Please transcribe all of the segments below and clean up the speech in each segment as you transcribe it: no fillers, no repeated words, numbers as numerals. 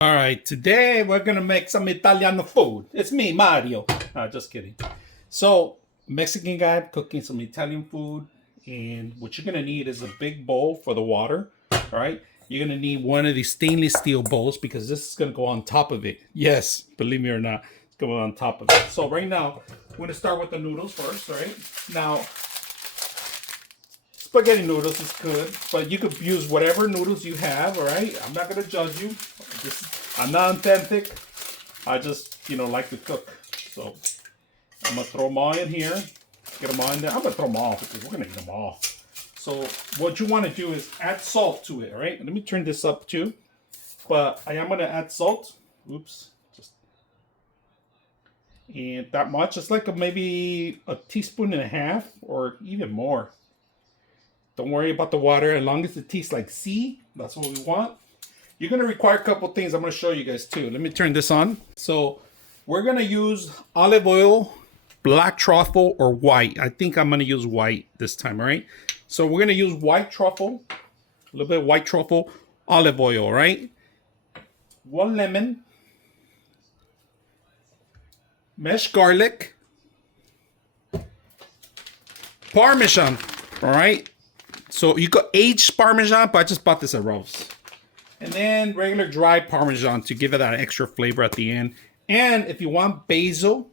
All right, today we're gonna make some Italiano food. It's me, Mario. Just kidding. So, Mexican guy cooking some Italian food, and what you're gonna need is a big bowl for the water. All right, you're gonna need one of these stainless steel bowls because this is gonna go on top of it. Yes, believe me or not, it's going on top of it. So right now, we're gonna start with the noodles first. All right, now spaghetti noodles is good, but you could use whatever noodles you have. All right, I'm not gonna judge you. I'm not authentic. I just, like to cook. So I'm gonna throw them all in here. Get them all in there. I'm gonna throw them all because we're gonna eat them all. So what you want to do is add salt to it. All right. Let me turn this up too. But I am gonna add salt. Oops. And that much. It's like maybe a teaspoon and a half or even more. Don't worry about the water. As long as it tastes like sea, that's what we want. You're going to require a couple things I'm going to show you guys too. Let me turn this on. So we're going to use olive oil, black truffle, or white. I think I'm going to use white this time, all right? So we're going to use white truffle, a little bit of white truffle, olive oil, all right? 1 lemon, meshed garlic, Parmesan, all right? So you got aged Parmesan, but I just bought this at Rose. And then regular dry Parmesan to give it that extra flavor at the end. And if you want basil,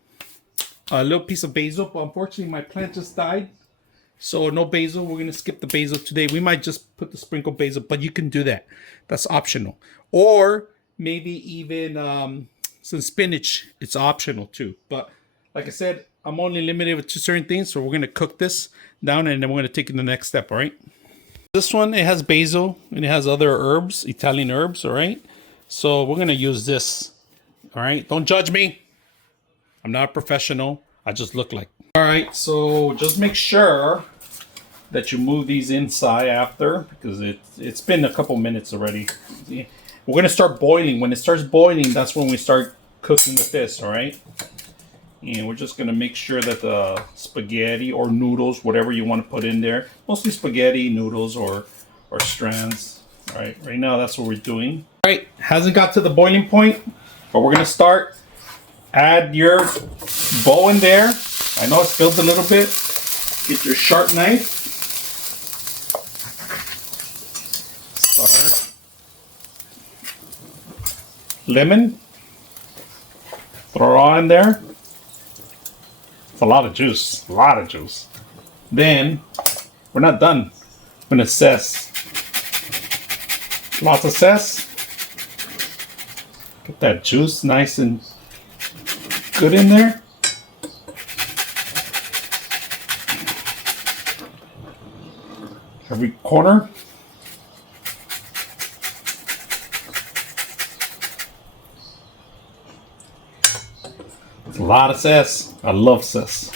a little piece of basil. But unfortunately, my plant just died. So no basil. We're going to skip the basil today. We might just put the sprinkled basil, but you can do that. That's optional. Or maybe even some spinach. It's optional too. But like I said, I'm only limited with 2 certain things. So we're going to cook this down and then we're going to take it to the next step, all right? This one, it has basil and it has other herbs, Italian herbs, all right? So we're going to use this, all right? Don't judge me. I'm not a professional. I just look like. All right, so just make sure that you move these inside after because it's been a couple minutes already. We're going to start boiling. When it starts boiling, that's when we start cooking with this, all right? And we're just going to make sure that the spaghetti or noodles, whatever you want to put in there, mostly spaghetti, noodles, or strands. All right, right now that's what we're doing. All right, hasn't got to the boiling point, but we're going to start. Add your bowl in there. I know it spilled a little bit. Get your sharp knife. Start. Lemon. Throw it all in there. It's a lot of juice. A lot of juice. Then, we're not done. We're going to zest. Lots of zest. Get that juice nice and good in there. Every corner. It's a lot of zest. I love zest.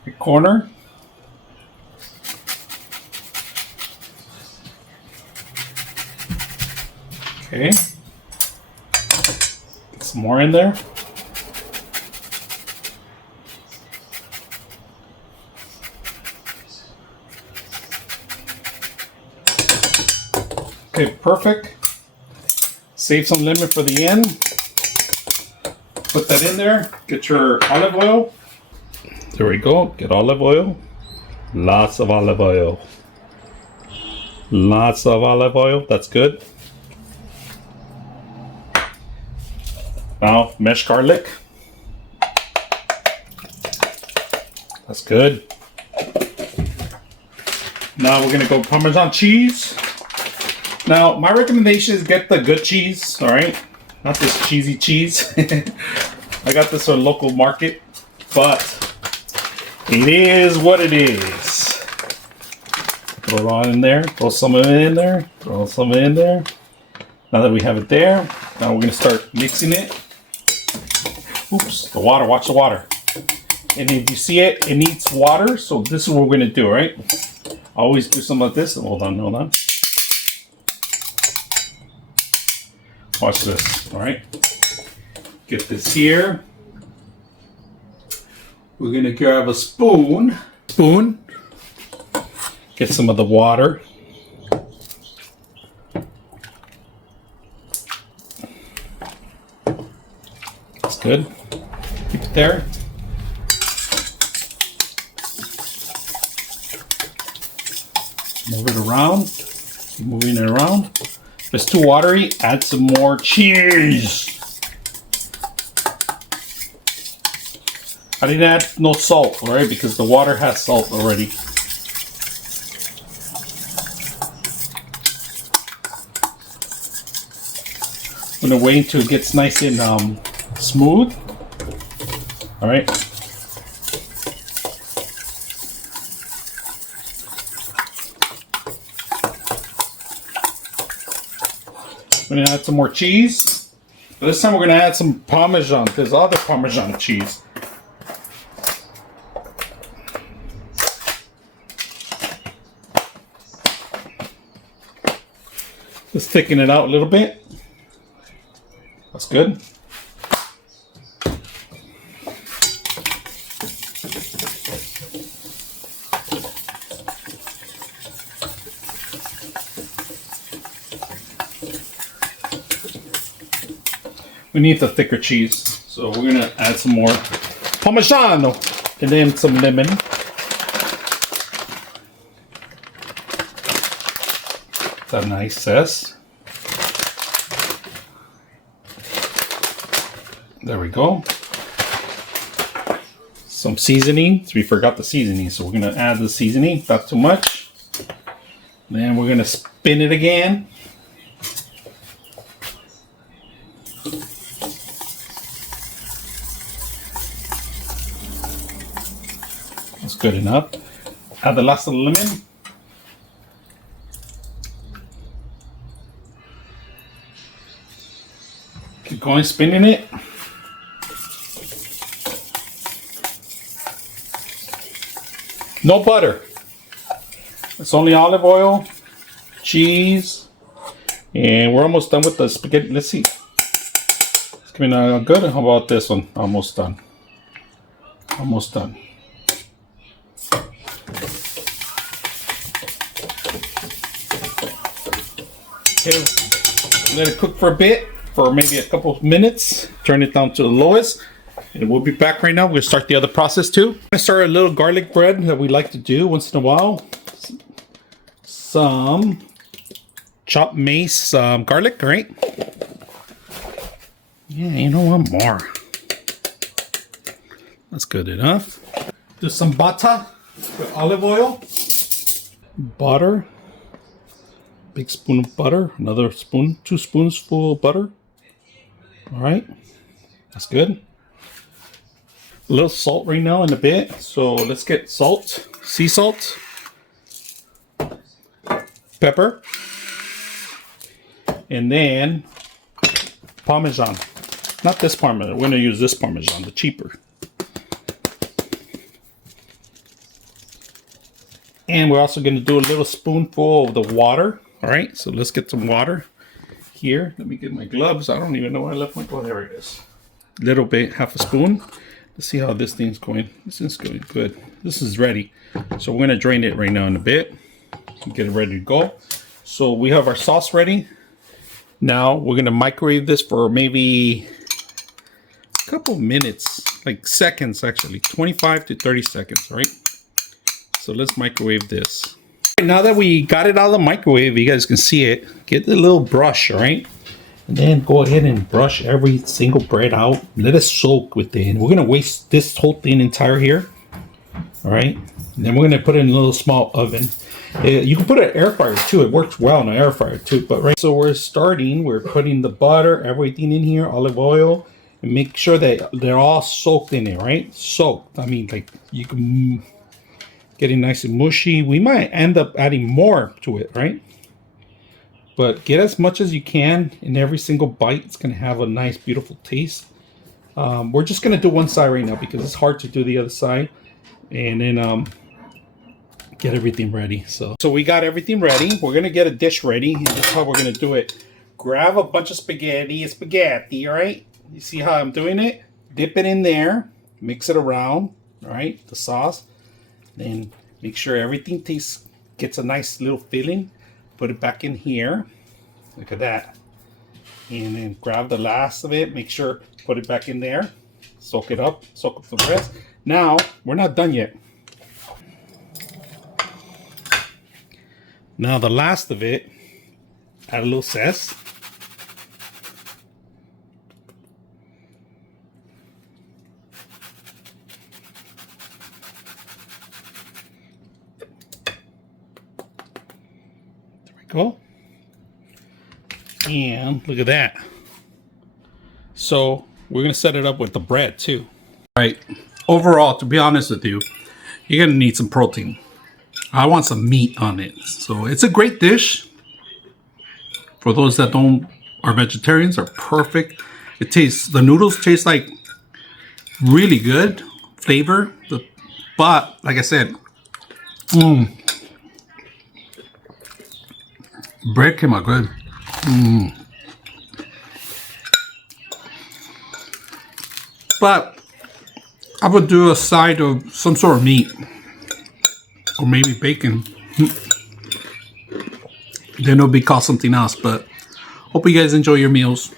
Every corner. Okay. Get some more in there. Okay, perfect. Save some lemon for the end. Put that in there. Get your olive oil. There we go. Get olive oil. Lots of olive oil. Lots of olive oil. That's good. Now, meshed garlic. That's good. Now we're going to go Parmesan cheese. Now, my recommendation is get the good cheese, all right? Not this cheesy cheese. I got this from a local market, but it is what it is. Throw it all in there. Throw some of it in there. Throw some of it in there. Now that we have it there, now we're going to start mixing it. Oops, the water. Watch the water. And if you see it, it needs water. So this is what we're going to do, right? I always do some of this. Hold on. Watch this, all right? Get this here. We're gonna grab a spoon. Get some of the water. good. Keep it there. Move it around. Keep moving it around. If it's too watery, add some more cheese. I didn't add no salt, alright, because the water has salt already. I'm gonna wait until it gets nice and smooth. Alright. I'm gonna add some more cheese. But this time we're gonna add some Parmesan. There's other Parmesan cheese. Just thicken it out a little bit. That's good. We need the thicker cheese, so we're gonna add some more Parmesan and then some lemon. That's nice, sis. There we go. Some seasoning. So we forgot the seasoning, so we're gonna add the seasoning. Not too much. Then we're gonna spin it again. That's good enough. Add the last of the lemon. Keep going, spinning it. No butter. It's only olive oil, cheese, and we're almost done with the spaghetti. Let's see. It's coming out good. How about this one? Almost done. Almost done. Okay, let it cook for a bit, for maybe a couple of minutes. Turn it down to the lowest. And we'll be back right now. We're going to start the other process too. I'm going to start a little garlic bread that we like to do once in a while. Some chopped mace garlic, right? Yeah, you know what? More. That's good enough. Do some butter with olive oil. Butter. Big spoon of butter. Another spoon. 2 spoons full of butter. All right. That's good. A little salt right now in a bit. So let's get salt. Sea salt. Pepper. And then Parmesan. Not this Parmesan. We're going to use this Parmesan, the cheaper. And we're also going to do a little spoonful of the water. All right, so let's get some water here. Let me get my gloves. I don't even know where I left my glove. Oh, there it is. Little bit, half a spoon. Let's see how this thing's going. This is going good. This is ready. So we're going to drain it right now in a bit. Get it ready to go. So we have our sauce ready. Now we're going to microwave this for maybe a couple minutes, like seconds actually, 25 to 30 seconds, right? So let's microwave this. Now that we got it out of the microwave, you guys can see it. Get the little brush, all right? And then go ahead and brush every single bread out. Let it soak with it. And we're going to waste this whole thing entire here. All right? And then we're going to put it in a little small oven. You can put an air fryer too. It works well in an air fryer too. But right, so we're putting the butter, everything in here, olive oil. And make sure that they're all soaked in it, right? Soaked. I mean, like you can get it nice and mushy. We might end up adding more to it, right? But get as much as you can in every single bite. It's going to have a nice, beautiful taste. We're just going to do one side right now because it's hard to do the other side. And then get everything ready. So we got everything ready. We're going to get a dish ready. And this is how we're going to do it. Grab a bunch of spaghetti, all right? You see how I'm doing it? Dip it in there. Mix it around, all right? The sauce. Then make sure everything gets a nice little filling. Put it back in here. Look at that. And then grab the last of it. Make sure, put it back in there. Soak it up. Soak up the rest. Now, we're not done yet. Now, the last of it, add a little zest. There we go. And look at that. So we're gonna set it up with the bread too. All right. Overall, to be honest with you, you're gonna need some protein. I want some meat on it. So it's a great dish. For those that are vegetarians, are perfect. The noodles taste like really good flavor. But like I said, bread came out good. But I would do a side of some sort of meat. Or maybe bacon. Then it'll be called something else. But hope you guys enjoy your meals.